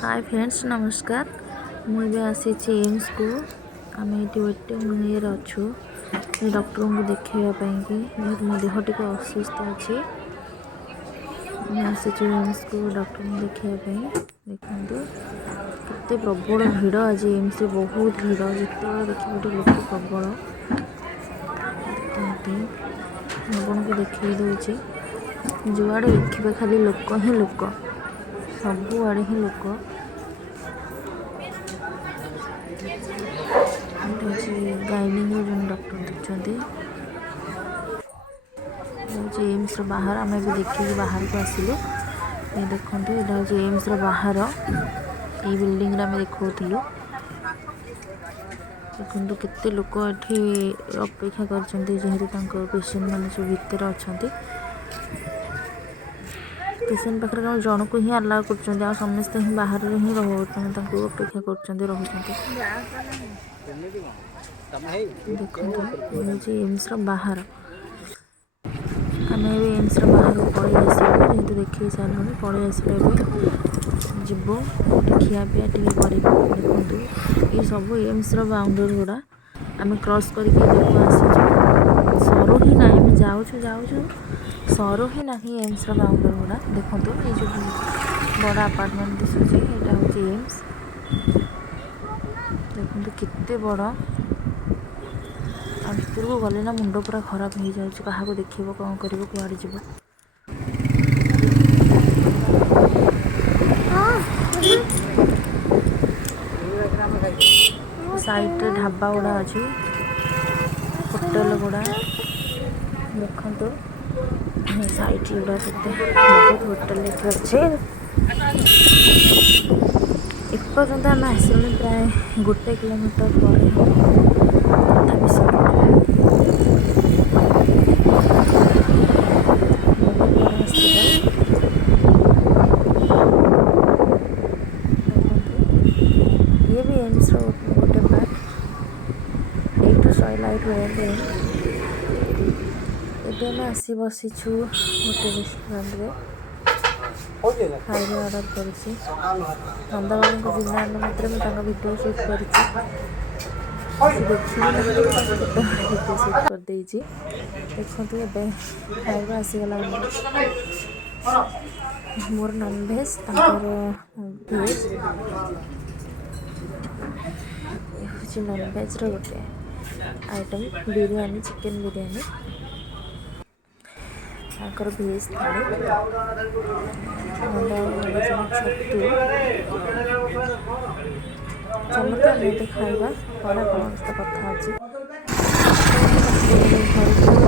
Hi friends नमस्कार। मुझे आसी एम्स को आम ये वेटिंग ये अच्छु डॉक्टर को देखापी जेहतु मो देह टी असुस्थ अच्छी आसी एम्स को डॉक्टर को देखापी। देखो केते प्रबल भिड़ आज एम्स बहुत भिड़ जिते देखिए लोक प्रबल आपन को देखे दूचे जुआड़े देखिए खाली लोक ही लोक सबुआड़े ही लोक गाइनिंग जो डॉक्टर देखते एम्स बाहर आम भी देखिए बाहर को आसिलु ये देखो यहाँ हूँ एम्स बाहर ये बिल्डिंग आम देखु देखो केते लोक ये अपेक्षा कर पेसेंट मैंने सब भितर अच्छा पेसेंट पाखे जन को ही अलाउ कर समस्ते ही बाहर ही रोचे अपेक्षा कर देखो एम्स बाहर आम एम्स बाहर पलि आस जेहतु देखी सारे पलि आसले जीव खियापिया टे कर देखु ये सब एम्स बाउंडरी गुड़ा आम क्रॉस करके आसी सरो ही ना आम जाऊँ सरो ही ना एम्स बाउंडरी गुड़ा देखो ये जो बड़ आपार्टमेंट दिशुचे यहाँ हूँ एम्स देखो केते बड़ भितर को गले ना मुंड पूरा खराब हो जाए क्या देखो कौन कर कुआड़े जीव साइड ढाबा गुड़ा अच्छी होटेल गुड़ा देखो साइड गुड़ा बहुत होटेल अच्छे एपर्तंत आम आसलु प्राय 1 किलोमीटर पर ये भी एम्स गोटे पार्ट यू सैलाइट हुए एम आसी बसीचु गोटे रेस्टुरेंट खाଇବା ऑर्डर करुँची नंदा बाबू को बिना अनुमति में वीडियो शूट कर वीडियो शूट कर देखते ए खाଇବା आसीगला मोर नॉनभेज भेज हूँ नॉनभेज रोटे item biryani chicken biryani veg thali छतु चमत खाଇବା पर कौन कथा अच्छी घर को